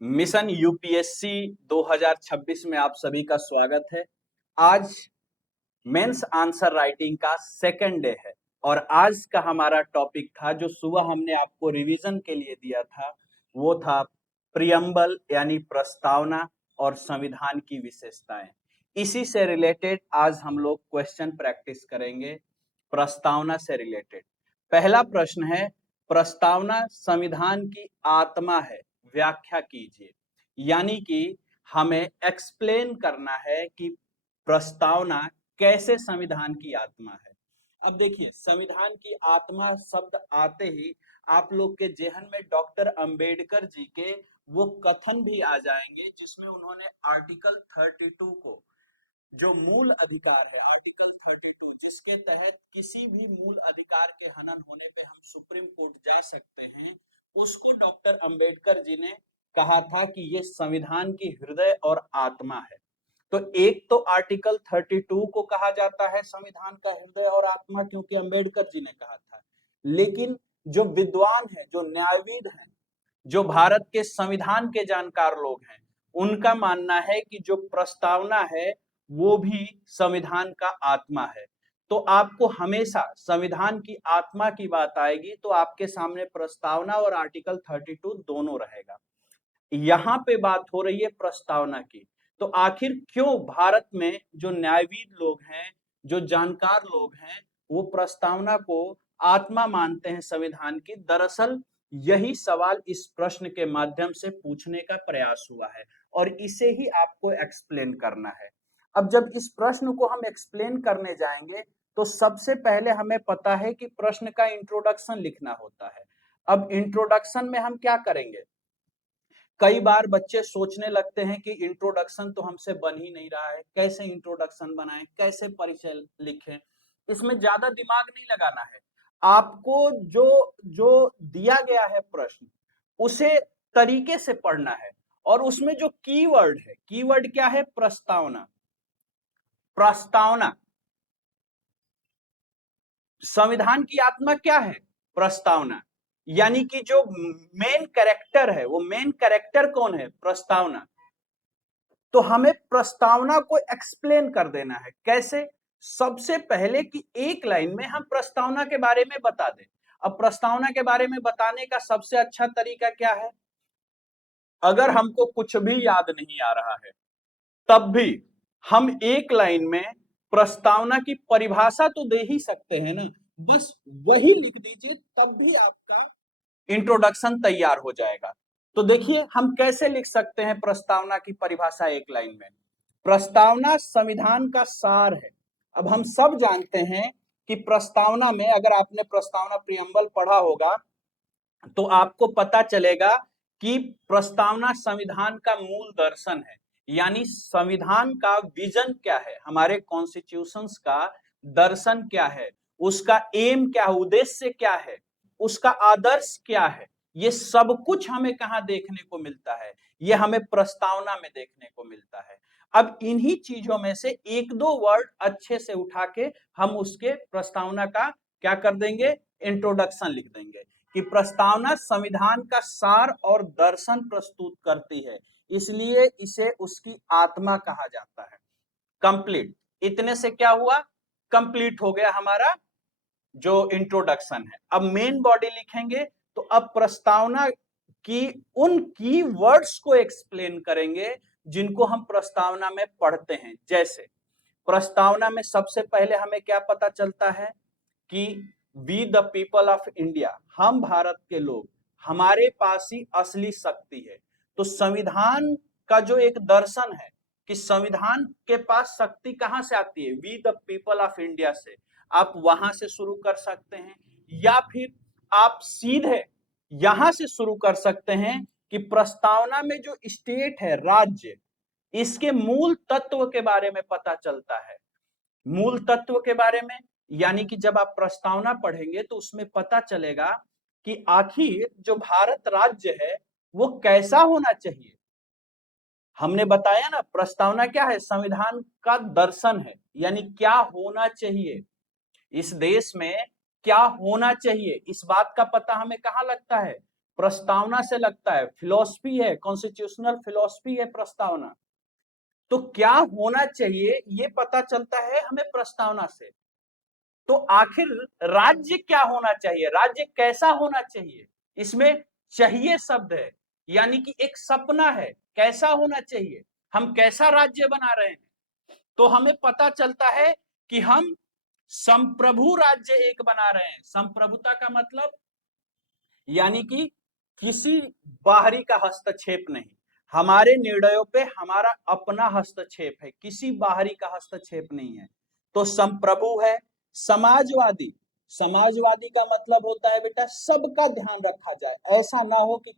Mission UPSC 2026 में आप सभी का स्वागत है। आज मेंस आंसर राइटिंग का सेकंड डे है और आज का हमारा टॉपिक था जो सुबह हमने आपको रिवीजन के लिए दिया था, वो था प्रियम्बल यानी प्रस्तावना और संविधान की विशेषताएं। इसी से रिलेटेड आज हम लोग क्वेश्चन प्रैक्टिस करेंगे प्रस्तावना से रिलेटेड। पहला प्रश्न है, प्रस्तावना संविधान की आत्मा है, व्याख्या कीजिए। यानी कि हमें एक्सप्लेन करना है कि प्रस्तावना कैसे संविधान की आत्मा है। अब देखिए, संविधान की आत्मा शब्द आते ही आप लोग के जेहन में डॉक्टर अंबेडकर जी के वो कथन भी आ जाएंगे जिसमें उन्होंने आर्टिकल 32 को, जो मूल अधिकार है, आर्टिकल 32 जिसके तहत किसी भी मूल अधिकार के हनन होने पे हम सुप्रीम कोर्ट जा सकते हैं, उसको डॉक्टर अंबेडकर जी ने कहा था कि ये संविधान की हृदय और आत्मा है। तो एक तो आर्टिकल 32 को कहा जाता है संविधान का हृदय और आत्मा, क्योंकि अंबेडकर जी ने कहा था। लेकिन जो विद्वान है, जो न्यायविद हैं, जो भारत के संविधान के जानकार लोग हैं, उनका मानना है कि जो प्रस्तावना है वो भी संविधान का आत्मा है। तो आपको हमेशा संविधान की आत्मा की बात आएगी तो आपके सामने प्रस्तावना और आर्टिकल 32 दोनों रहेगा। यहां पे बात हो रही है प्रस्तावना की। तो आखिर क्यों भारत में जो न्यायविद लोग हैं, जो जानकार लोग हैं, वो प्रस्तावना को आत्मा मानते हैं संविधान की? दरअसल यही सवाल इस प्रश्न के माध्यम से पूछने का प्रयास हुआ है और इसे ही आपको एक्सप्लेन करना है। अब जब इस प्रश्न को हम एक्सप्लेन करने जाएंगे तो सबसे पहले हमें पता है कि प्रश्न का इंट्रोडक्शन लिखना होता है। अब इंट्रोडक्शन में हम क्या करेंगे? कई बार बच्चे सोचने लगते हैं कि इंट्रोडक्शन तो हमसे बन ही नहीं रहा है, कैसे इंट्रोडक्शन बनाएं, कैसे परिचय लिखें। इसमें ज्यादा दिमाग नहीं लगाना है। आपको जो जो दिया गया है प्रश्न, उसे तरीके से पढ़ना है और उसमें जो कीवर्ड है, कीवर्ड क्या है? प्रस्तावना। प्रस्तावना, संविधान की आत्मा क्या है? प्रस्तावना। यानी कि जो मेन कैरेक्टर है, वो मेन कैरेक्टर कौन है? प्रस्तावना। तो हमें प्रस्तावना को एक्सप्लेन कर देना है। कैसे? सबसे पहले कि एक लाइन में हम प्रस्तावना के बारे में बता दें। अब प्रस्तावना के बारे में बताने का सबसे अच्छा तरीका क्या है? अगर हमको कुछ भी याद नहीं आ रहा है तब भी हम एक लाइन में प्रस्तावना की परिभाषा तो दे ही सकते हैं ना, बस वही लिख दीजिए, तब भी आपका इंट्रोडक्शन तैयार हो जाएगा। तो देखिए हम कैसे लिख सकते हैं प्रस्तावना की परिभाषा एक लाइन में। प्रस्तावना संविधान का सार है। अब हम सब जानते हैं कि प्रस्तावना में, अगर आपने प्रस्तावना प्रियम्बल पढ़ा होगा तो आपको पता चलेगा कि प्रस्तावना संविधान का मूल दर्शन है। यानी संविधान का विजन क्या है, हमारे कॉन्स्टिट्यूशंस का दर्शन क्या है, उसका एम क्या है, उद्देश्य क्या है, उसका आदर्श क्या है, ये सब कुछ हमें कहां देखने को मिलता है? ये हमें प्रस्तावना में देखने को मिलता है। अब इन्हीं चीजों में से एक दो वर्ड अच्छे से उठा के हम उसके प्रस्तावना का क्या कर देंगे? इंट्रोडक्शन लिख देंगे कि प्रस्तावना संविधान का सार और दर्शन प्रस्तुत करती है, इसलिए इसे उसकी आत्मा कहा जाता है। कंप्लीट। इतने से क्या हुआ? कंप्लीट हो गया हमारा जो इंट्रोडक्शन है। अब मेन बॉडी लिखेंगे तो अब प्रस्तावना की उन की वर्ड्स को एक्सप्लेन करेंगे जिनको हम प्रस्तावना में पढ़ते हैं। जैसे प्रस्तावना में सबसे पहले हमें क्या पता चलता है कि we the people of India, हम भारत के लोग, हमारे पास ही असली शक्ति है। तो संविधान का जो एक दर्शन है कि संविधान के पास शक्ति कहां से आती है? We the people of India से। आप वहां से शुरू कर सकते हैं या फिर आप सीधे यहां से शुरू कर सकते हैं कि प्रस्तावना में जो स्टेट है, राज्य, इसके मूल तत्व के बारे में पता चलता है। मूल तत्व के बारे में यानी कि जब आप प्रस्तावना पढ़ेंगे तो उसमें पता चलेगा कि आखिर जो भारत राज्य है वो कैसा होना चाहिए। हमने बताया ना, प्रस्तावना क्या है? संविधान का दर्शन है, यानी क्या होना चाहिए इस देश में, क्या होना चाहिए, इस बात का पता हमें कहां लगता है? प्रस्तावना से लगता है, फिलॉसफी है, कॉन्स्टिट्यूशनल फिलॉसफी है प्रस्तावना। तो क्या होना चाहिए ये पता चलता है हमें प्रस्तावना से। तो आखिर राज्य क्या होना चाहिए, राज्य कैसा होना चाहिए, इसमें चाहिए शब्द है, यानी कि एक सपना है कैसा होना चाहिए, हम कैसा राज्य बना रहे हैं। तो हमें पता चलता है कि हम संप्रभु राज्य एक बना रहे हैं। संप्रभुता का मतलब यानी कि किसी बाहरी का हस्तक्षेप नहीं, हमारे निर्णयों पे हमारा अपना हस्तक्षेप है, किसी बाहरी का हस्तक्षेप नहीं है। तो संप्रभु है। समाजवादी, समाजवादी का मतलब होता है बेटा सबका ध्यान रखा जाए, ऐसा ना हो कि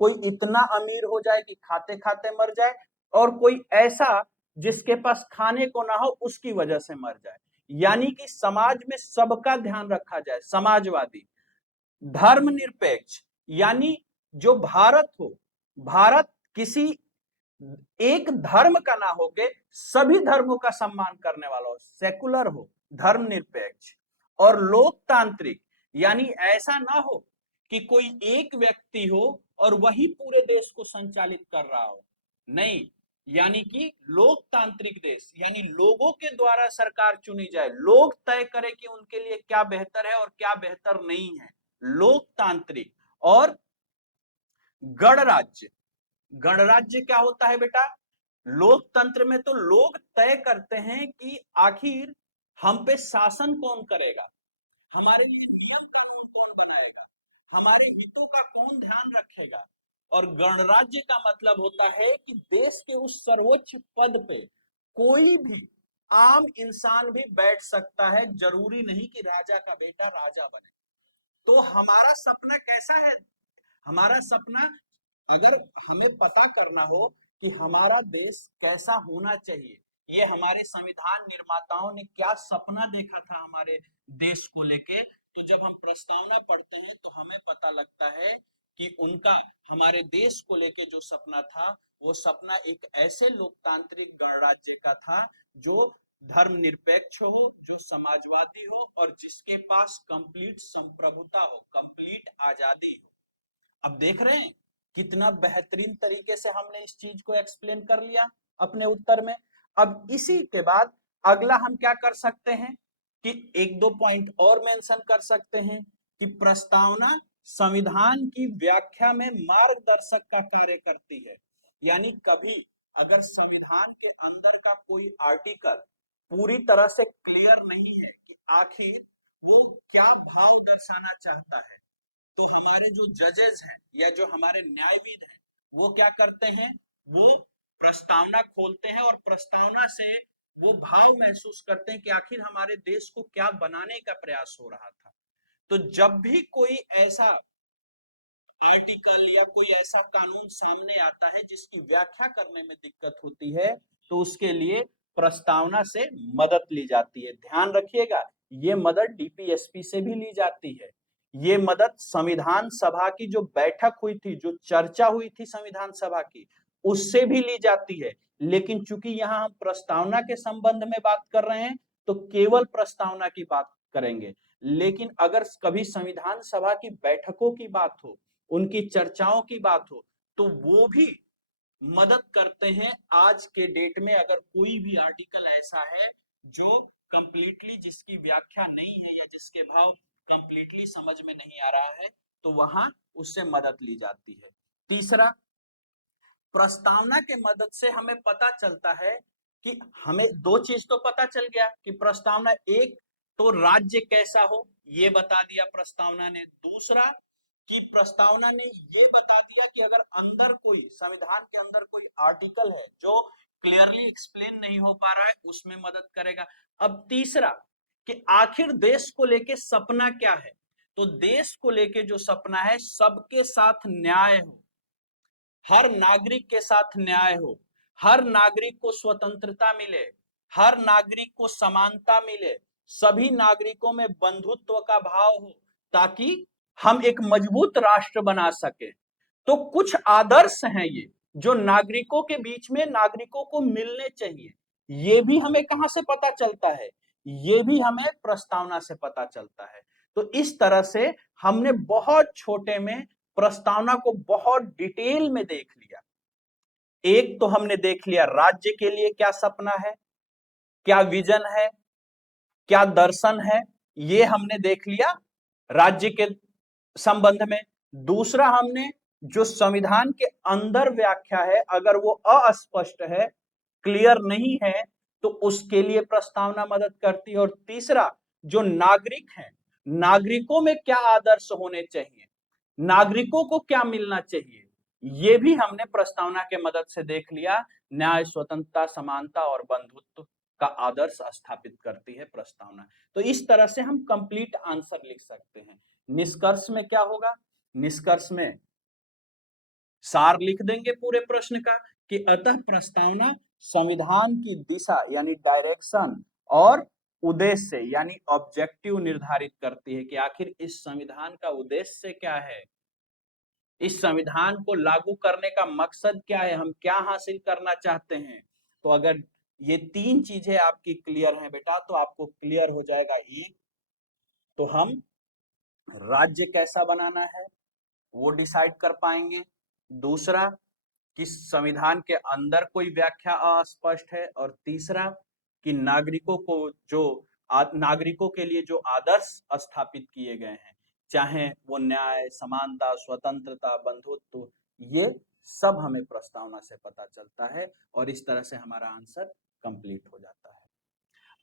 कोई इतना अमीर हो जाए कि खाते खाते मर जाए और कोई ऐसा जिसके पास खाने को ना हो उसकी वजह से मर जाए, यानी कि समाज में सबका ध्यान रखा जाए, समाजवादी। धर्मनिरपेक्ष यानी जो भारत हो, भारत किसी एक धर्म का ना होके सभी धर्मों का सम्मान करने वाला हो, सेकुलर हो, धर्मनिरपेक्ष। और लोकतांत्रिक यानी ऐसा ना हो कि कोई एक व्यक्ति हो और वही पूरे देश को संचालित कर रहा हो, नहीं, यानी कि लोकतांत्रिक देश यानी लोगों के द्वारा सरकार चुनी जाए, लोग तय करें कि उनके लिए क्या बेहतर है और क्या बेहतर नहीं है, लोकतांत्रिक। और गणराज्य, गणराज्य क्या होता है बेटा, लोकतंत्र में तो लोग तय करते हैं कि आखिर हम पे शासन कौन करेगा, हमारे लिए नियम कानून कौन बनाएगा, हमारे हितों का कौन ध्यान रखेगा। और गणराज्य का मतलब होता है कि देश के उस सर्वोच्च पद पे कोई भी आम इंसान भी बैठ सकता है, जरूरी नहीं कि राजा का बेटा राजा बने। तो हमारा सपना कैसा है, हमारा सपना अगर हमें पता करना हो कि हमारा देश कैसा होना चाहिए, ये हमारे संविधान निर्माताओं ने क्या सपना देखा था हमारे देश को लेके, तो जब हम प्रस्तावना पढ़ते हैं तो हमें पता लगता है कि उनका हमारे देश को लेके जो सपना था वो सपना एक ऐसे लोकतांत्रिक गणराज्य का था जो धर्मनिरपेक्ष हो, जो समाजवादी हो और जिसके पास कंप्लीट संप्रभुता हो, कंप्लीट आजादी हो। अब देख रहे हैं कितना बेहतरीन तरीके से हमने इस चीज को एक्सप्लेन कर लिया अपने उत्तर में। अब इसी के बाद अगला हम क्या कर सकते हैं कि एक दो पॉइंट और मेंशन कर सकते हैं कि प्रस्तावना संविधान की व्याख्या में मार्गदर्शक का कार्य करती है, यानी कभी अगर संविधान के अंदर का कोई आर्टिकल पूरी तरह से क्लियर नहीं है कि आखिर वो क्या भाव दर्शाना चाहता है, तो हमारे जो जजेस हैं या जो हमारे न्यायविद हैं वो क्या करते हैं, वो प्रस्तावना खोलते हैं और प्रस्तावना से वो भाव महसूस करते हैं कि आखिर हमारे देश को क्या बनाने का प्रयास हो रहा था। तो जब भी कोई ऐसा आर्टिकल या कोई ऐसा कानून सामने आता है जिसकी व्याख्या करने में दिक्कत होती है तो उसके लिए प्रस्तावना से मदद ली जाती है। ध्यान रखिएगा ये मदद डीपीएसपी से भी ली जाती है, ये मदद संविधान सभा की जो बैठक हुई थी, जो चर्चा हुई थी संविधान सभा की, उससे भी ली जाती है। लेकिन चूंकि यहाँ हम प्रस्तावना के संबंध में बात कर रहे हैं तो केवल प्रस्तावना की बात करेंगे, लेकिन अगर कभी संविधान सभा की बैठकों की बात हो, उनकी चर्चाओं की बात हो, तो वो भी मदद करते हैं। आज के डेट में अगर कोई भी आर्टिकल ऐसा है जो कंप्लीटली जिसकी व्याख्या नहीं है या जिसके भाव कंप्लीटली समझ में नहीं आ रहा है तो वहां उससे मदद ली जाती है। तीसरा, प्रस्तावना के मदद से हमें पता चलता है कि हमें दो चीज तो पता चल गया कि प्रस्तावना, एक तो राज्य कैसा हो ये बता दिया प्रस्तावना ने, दूसरा कि प्रस्तावना ने ये बता दिया कि अगर अंदर कोई संविधान के अंदर कोई आर्टिकल है जो क्लियरली एक्सप्लेन नहीं हो पा रहा है उसमें मदद करेगा। अब तीसरा कि आखिर देश को लेके सपना क्या है, तो देश को लेके जो सपना है सबके साथ न्याय हो, हर नागरिक के साथ न्याय हो, हर नागरिक को स्वतंत्रता मिले, हर नागरिक को समानता मिले, सभी नागरिकों में बंधुत्व का भाव हो ताकि हम एक मजबूत राष्ट्र बना सके। तो कुछ आदर्श हैं ये जो नागरिकों के बीच में नागरिकों को मिलने चाहिए, ये भी हमें कहां से पता चलता है, ये भी हमें प्रस्तावना से पता चलता है। तो इस तरह से हमने बहुत छोटे में प्रस्तावना को बहुत डिटेल में देख लिया। एक तो हमने देख लिया राज्य के लिए क्या सपना है, क्या विजन है, क्या दर्शन है, ये हमने देख लिया राज्य के संबंध में। दूसरा, हमने जो संविधान के अंदर व्याख्या है अगर वो अस्पष्ट है, क्लियर नहीं है, तो उसके लिए प्रस्तावना मदद करती है। और तीसरा, जो नागरिक हैं, नागरिकों में क्या आदर्श होने चाहिए, नागरिकों को क्या मिलना चाहिए, ये भी हमने प्रस्तावना के मदद से देख लिया। न्याय, स्वतंत्रता, समानता और बंधुत्व का आदर्श स्थापित करती है प्रस्तावना। तो इस तरह से हम कंप्लीट आंसर लिख सकते हैं। निष्कर्ष में क्या होगा, निष्कर्ष में सार लिख देंगे पूरे प्रश्न का कि अतः प्रस्तावना संविधान की दिशा यानी डायरेक्शन और उद्देश्य यानी ऑब्जेक्टिव निर्धारित करती है कि आखिर इस संविधान का उद्देश्य क्या है, इस संविधान को लागू करने का मकसद क्या है, हम क्या हासिल करना चाहते हैं। तो अगर ये तीन चीजें आपकी क्लियर हैं बेटा, तो आपको क्लियर हो जाएगा एक तो हम राज्य कैसा बनाना है वो डिसाइड कर पाएंगे, दूसरा कि संविधान के अंदर कोई व्याख्या अस्पष्ट है, और तीसरा कि नागरिकों को जो नागरिकों के लिए जो आदर्श स्थापित किए गए हैं, चाहे वो न्याय, समानता, स्वतंत्रता, बंधुत्व, ये सब हमें प्रस्तावना से पता चलता है और इस तरह से हमारा आंसर कंप्लीट हो जाता है।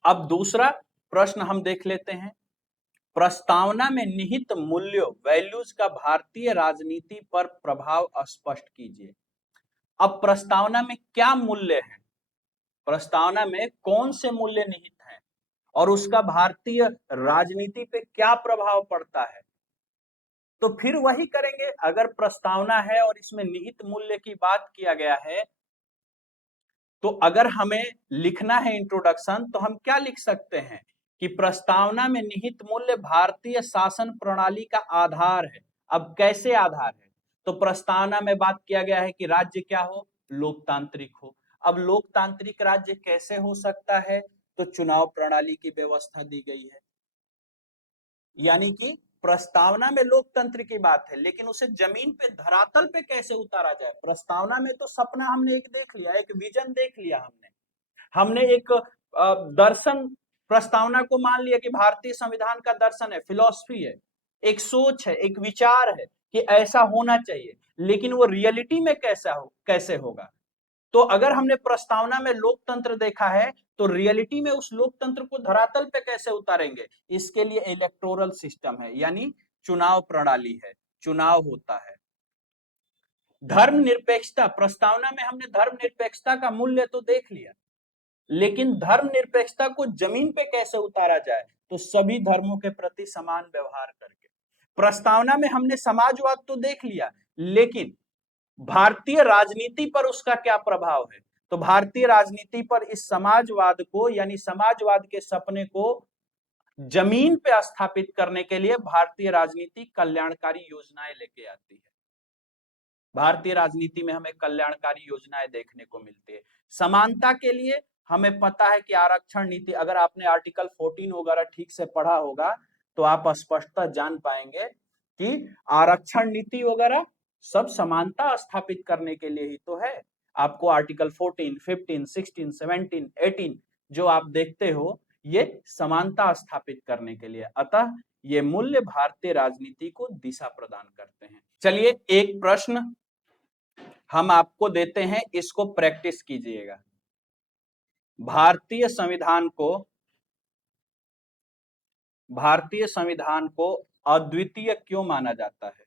अब दूसरा प्रश्न हम देख लेते हैं। प्रस्तावना में निहित मूल्यों वैल्यूज का भारतीय राजनीति पर प्रभाव स्पष्ट कीजिए। अब प्रस्तावना में क्या मूल्य है, प्रस्तावना में कौन से मूल्य निहित हैं और उसका भारतीय राजनीति पे क्या प्रभाव पड़ता है। तो फिर वही करेंगे, अगर प्रस्तावना है और इसमें निहित मूल्य की बात किया गया है, तो अगर हमें लिखना है इंट्रोडक्शन, तो हम क्या लिख सकते हैं कि प्रस्तावना में निहित मूल्य भारतीय शासन प्रणाली का आधार है। अब कैसे आधार है, तो प्रस्तावना में बात किया गया है कि राज्य क्या हो, लोकतांत्रिक हो। अब लोकतांत्रिक राज्य कैसे हो सकता है, तो चुनाव प्रणाली की व्यवस्था दी गई है। यानी कि प्रस्तावना में लोकतंत्र की बात है, लेकिन उसे जमीन पे धरातल पे कैसे उतारा जाए। प्रस्तावना में तो सपना हमने एक देख लिया, एक विजन देख लिया, हमने एक दर्शन, प्रस्तावना को मान लिया कि भारतीय संविधान का दर्शन है, फिलॉसफी है, एक सोच है, एक विचार है कि ऐसा होना चाहिए, लेकिन वो रियलिटी में कैसे होगा। तो अगर हमने प्रस्तावना में लोकतंत्र देखा है, तो रियलिटी में उस लोकतंत्र को धरातल पे कैसे उतारेंगे, इसके लिए इलेक्टोरल सिस्टम है, यानी चुनाव प्रणाली है, चुनाव होता है। धर्मनिरपेक्षता, प्रस्तावना में हमने धर्मनिरपेक्षता का मूल्य तो देख लिया, लेकिन धर्मनिरपेक्षता को जमीन पे कैसे उतारा जाए, तो सभी धर्मों के प्रति समान व्यवहार करके। प्रस्तावना में हमने समाजवाद तो देख लिया, लेकिन भारतीय राजनीति पर उसका क्या प्रभाव है, तो भारतीय राजनीति पर इस समाजवाद को यानी समाजवाद के सपने को जमीन पे स्थापित करने के लिए भारतीय राजनीति कल्याणकारी योजनाएं लेके आती है। भारतीय राजनीति में हमें कल्याणकारी योजनाएं देखने को मिलती है। समानता के लिए हमें पता है कि आरक्षण नीति, अगर आपने आर्टिकल 14 वगैरह ठीक से पढ़ा होगा तो आप स्पष्टता जान पाएंगे कि आरक्षण नीति वगैरह सब समानता स्थापित करने के लिए ही तो है। आपको आर्टिकल 14, 15, 16, 17, 18 जो आप देखते हो, ये समानता स्थापित करने के लिए। अतः ये मूल्य भारतीय राजनीति को दिशा प्रदान करते हैं। चलिए एक प्रश्न हम आपको देते हैं, इसको प्रैक्टिस कीजिएगा। भारतीय संविधान को अद्वितीय क्यों माना जाता है,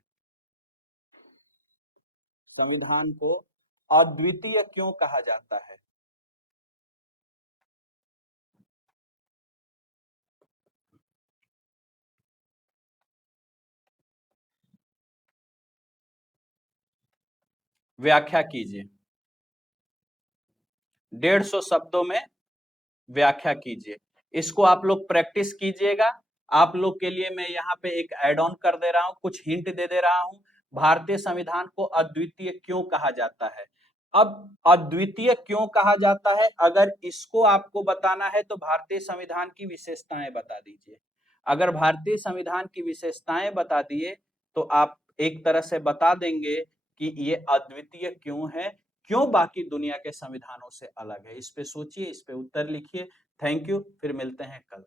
संविधान को अद्वितीय क्यों कहा जाता है। व्याख्या कीजिए, 150 शब्दों में व्याख्या कीजिए। इसको आप लोग प्रैक्टिस कीजिएगा। आप लोग के लिए मैं यहाँ पे एक एड ऑन कर दे रहा हूँ, कुछ हिंट दे रहा हूँ। भारतीय संविधान को अद्वितीय क्यों कहा जाता है। अब अद्वितीय क्यों कहा जाता है, अगर इसको आपको बताना है तो भारतीय संविधान की विशेषताएं बता दीजिए। अगर भारतीय संविधान की विशेषताएं बता दिए तो आप एक तरह से बता देंगे कि ये अद्वितीय क्यों है, क्यों बाकी दुनिया के संविधानों से अलग है। इस पे सोचिए, इस पे उत्तर लिखिए। थैंक यू, फिर मिलते हैं कल।